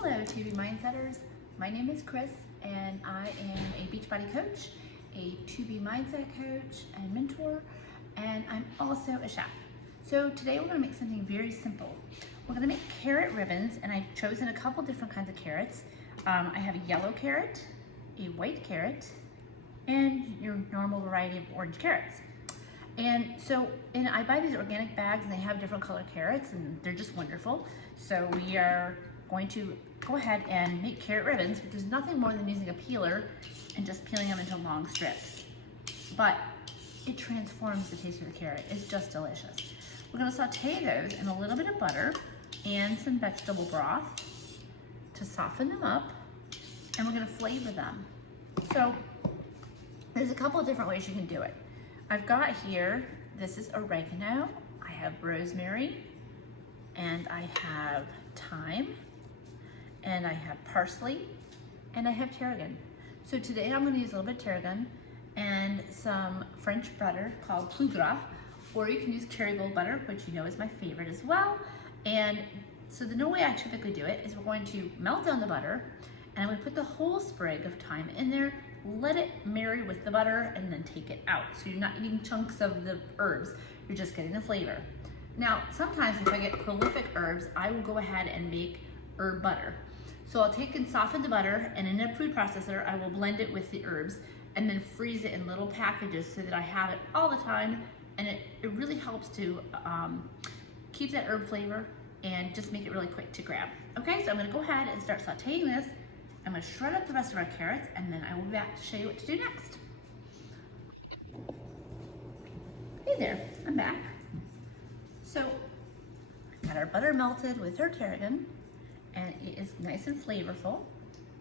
Hello TV Mindsetters, my name is Chris and I am a Beachbody coach, a 2B mindset coach and mentor, and I'm also a chef. So today we're going to make something very simple. We're going to make carrot ribbons, and I've chosen a couple different kinds of carrots. I have a yellow carrot, a white carrot, and your normal variety of orange carrots. And I buy these organic bags and they have different colored carrots and they're just wonderful. So we are going to go ahead and make carrot ribbons, which is nothing more than using a peeler and just peeling them into long strips. But it transforms the taste of the carrot. It's just delicious. We're gonna saute those in a little bit of butter and some vegetable broth to soften them up, and we're gonna flavor them. So there's a couple of different ways you can do it. I've got here, this is oregano, I have rosemary, and I have thyme, and I have parsley, and I have tarragon. So today I'm gonna use a little bit of tarragon and some French butter called plus gras, or you can use Kerrygold butter, which you know is my favorite as well. And so the way I typically do it is we're going to melt down the butter, and I'm gonna put the whole sprig of thyme in there, let it marry with the butter, and then take it out. So you're not eating chunks of the herbs, you're just getting the flavor. Now, sometimes if I get prolific herbs, I will go ahead and make herb butter. So I'll take and soften the butter, and in a food processor, I will blend it with the herbs and then freeze it in little packages so that I have it all the time, and it really helps to keep that herb flavor and just make it really quick to grab. Okay, so I'm gonna go ahead and start sauteing this. I'm gonna shred up the rest of our carrots, and then I will be back to show you what to do next. Hey there, I'm back. So, got our butter melted with our tarragon, and it is nice and flavorful.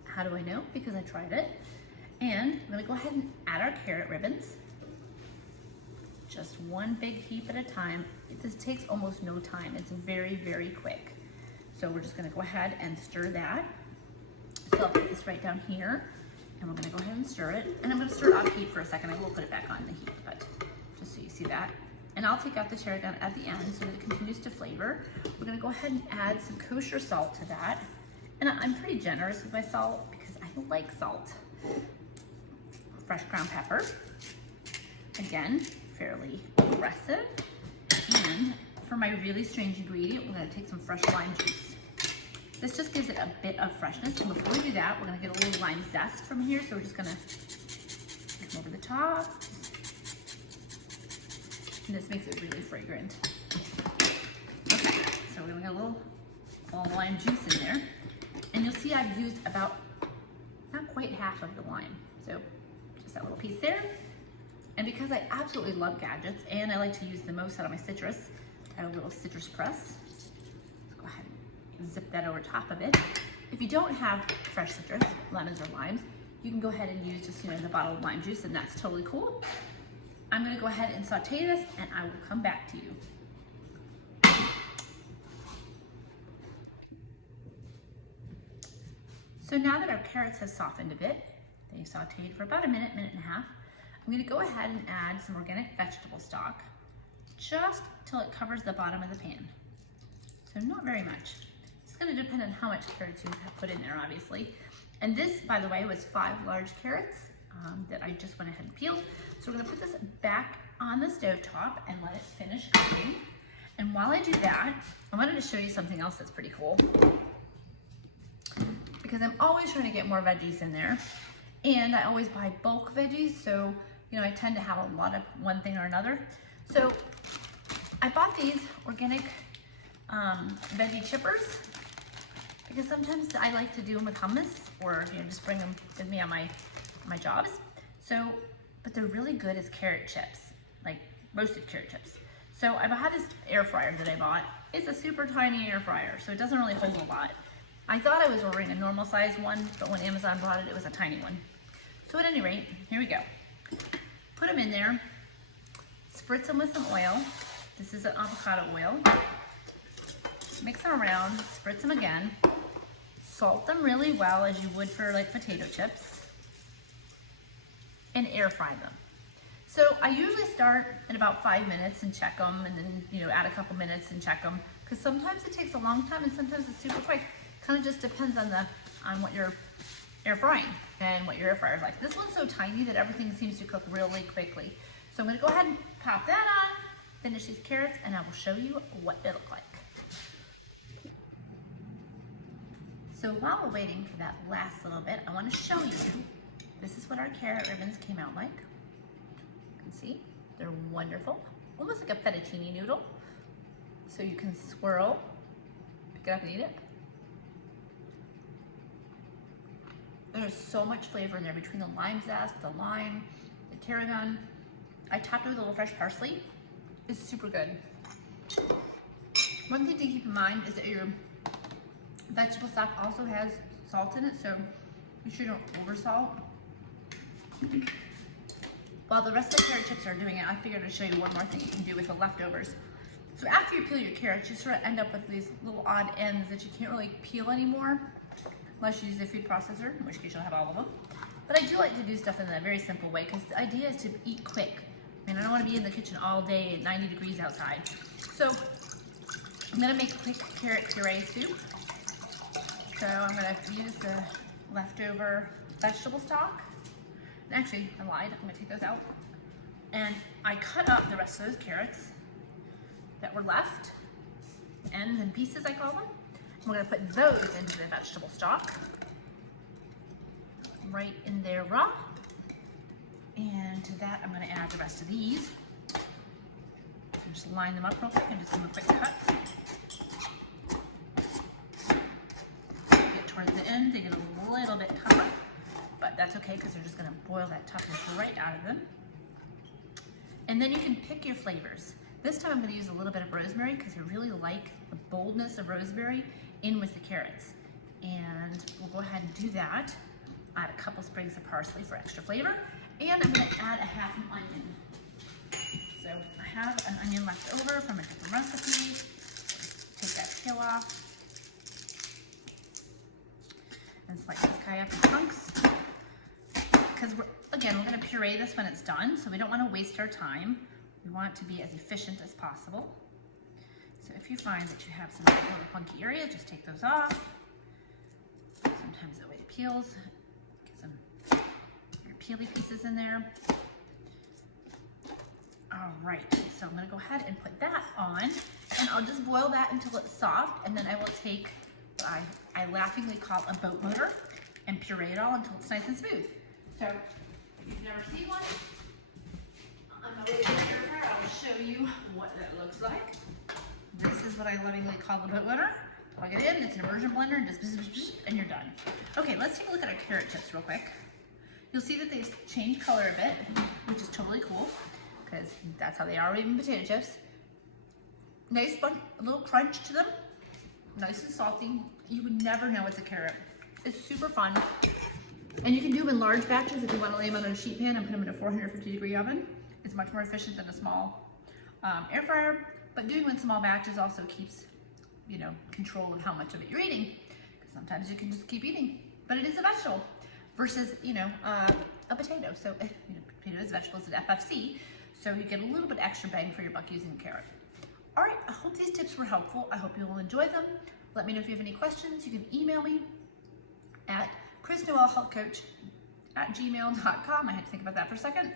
How do I know? Because I tried it. And I'm gonna go ahead and add our carrot ribbons. Just one big heap at a time. This takes almost no time. It's very, very quick. So we're just gonna go ahead and stir that. So I'll put this right down here, and we're gonna go ahead and stir it. And I'm gonna stir it off heat for a second. I will put it back on the heat, but just so you see that. And I'll take out the tarragon at the end so that it continues to flavor. We're gonna go ahead and add some kosher salt to that. And I'm pretty generous with my salt because I like salt. Fresh ground pepper. Again, fairly aggressive. And for my really strange ingredient, we're gonna take some fresh lime juice. This just gives it a bit of freshness. And before we do that, we're gonna get a little lime zest from here. So we're just gonna come over the top. And this makes it really fragrant. Okay, so we're gonna get a little lime juice in there. And you'll see I've used about, not quite half of the lime. So just that little piece there. And because I absolutely love gadgets, and I like to use the most out of my citrus, I have a little citrus press. Let's go ahead and zip that over top of it. If you don't have fresh citrus, lemons or limes, you can go ahead and use just the bottled lime juice, and that's totally cool. I'm gonna go ahead and saute this, and I will come back to you. So now that our carrots have softened a bit, they sauteed for about a minute, minute and a half, I'm gonna go ahead and add some organic vegetable stock, just till it covers the bottom of the pan. So not very much. It's gonna depend on how much carrots you have put in there, obviously. And this, by the way, was 5 large carrots that I just went ahead and peeled. So we're gonna put this back on the stove top and let it finish cooking. And while I do that, I wanted to show you something else that's pretty cool, because I'm always trying to get more veggies in there, and I always buy bulk veggies, so I tend to have a lot of one thing or another. So I bought these organic veggie chippers because sometimes I like to do them with hummus, or just bring them with me on my jobs. But they're really good as carrot chips, like roasted carrot chips. So I had this air fryer that I bought. It's a super tiny air fryer, so it doesn't really hold a lot. I thought I was ordering a normal size one, but when Amazon brought it, it was a tiny one. So at any rate, here we go. Put them in there, spritz them with some oil. This is an avocado oil. Mix them around, spritz them again. Salt them really well as you would for like potato chips, and air fry them. So I usually start at about 5 minutes and check them, and then add a couple minutes and check them, because sometimes it takes a long time and sometimes it's super quick. Kind of just depends on what you're air frying and what your air fryer is like. This one's so tiny that everything seems to cook really quickly. So I'm gonna go ahead and pop that on, finish these carrots, and I will show you what they look like. So while we're waiting for that last little bit, I want to show you, this is what our carrot ribbons came out like. You can see, they're wonderful. Almost like a fettuccine noodle. So you can swirl, pick it up and eat it. There's so much flavor in there between the lime zest, the lime, the tarragon. I topped it with a little fresh parsley. It's super good. One thing to keep in mind is that your vegetable stock also has salt in it, so make sure you don't over salt. While the rest of the carrot chips are doing it, I figured I'd show you one more thing you can do with the leftovers. So after you peel your carrots, you sort of end up with these little odd ends that you can't really peel anymore, unless you use a food processor, in which case you'll have all of them. But I do like to do stuff in a very simple way, because the idea is to eat quick. I mean, I don't want to be in the kitchen all day at 90 degrees outside. So I'm gonna make quick carrot puree soup. So I'm gonna use the leftover vegetable stock. Actually, I lied, I'm gonna take those out. And I cut up the rest of those carrots that were left, ends and pieces I call them. We're gonna put those into the vegetable stock, right in there raw. And to that, I'm gonna add the rest of these. So just line them up real quick and just give them a quick cut. Get towards the end, they get a little bit tougher, but that's okay because they're just gonna boil that toughness right out of them. And then you can pick your flavors. This time I'm gonna use a little bit of rosemary because I really like the boldness of rosemary in with the carrots. And we'll go ahead and do that. Add a couple sprigs of parsley for extra flavor. And I'm gonna add a half an onion. So I have an onion left over from a different recipe. Take that peel off. And slice this guy up in chunks. Because we're gonna puree this when it's done, so we don't wanna waste our time. We want it to be as efficient as possible. So if you find that you have some little funky areas, just take those off. Sometimes that way it peels. Get some peely pieces in there. All right, so I'm gonna go ahead and put that on, and I'll just boil that until it's soft, and then I will take what I laughingly call a boat motor and puree it all until it's nice and smooth. So if you've never seen one, on my way to the air fryer, I will show you what that looks like. This is what I lovingly call the boat motor. Plug it in, it's an immersion blender, and just and you're done. Okay, let's take a look at our carrot chips real quick. You'll see that they've changed color a bit, which is totally cool, because that's how they are even potato chips. Nice, a little crunch to them, nice and salty. You would never know it's a carrot. It's super fun. And you can do them in large batches if you want to lay them on a sheet pan and put them in a 450-degree oven. It's much more efficient than a small air fryer, but doing them in small batches also keeps, control of how much of it you're eating, because sometimes you can just keep eating. But it is a vegetable versus, a potato. So, potato is vegetables at FFC, so you get a little bit extra bang for your buck using a carrot. All right, I hope these tips were helpful. I hope you will enjoy them. Let me know if you have any questions. You can email me at Chrisnoelhealthcoach@gmail.com. I had to think about that for a second.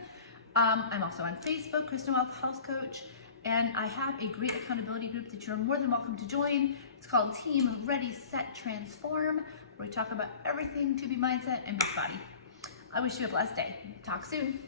I'm also on Facebook, Chrisnoelhealthcoach, and I have a great accountability group that you're more than welcome to join. It's called Team Ready, Set, Transform, where we talk about everything to be mindset and Beachbody. I wish you a blessed day. Talk soon.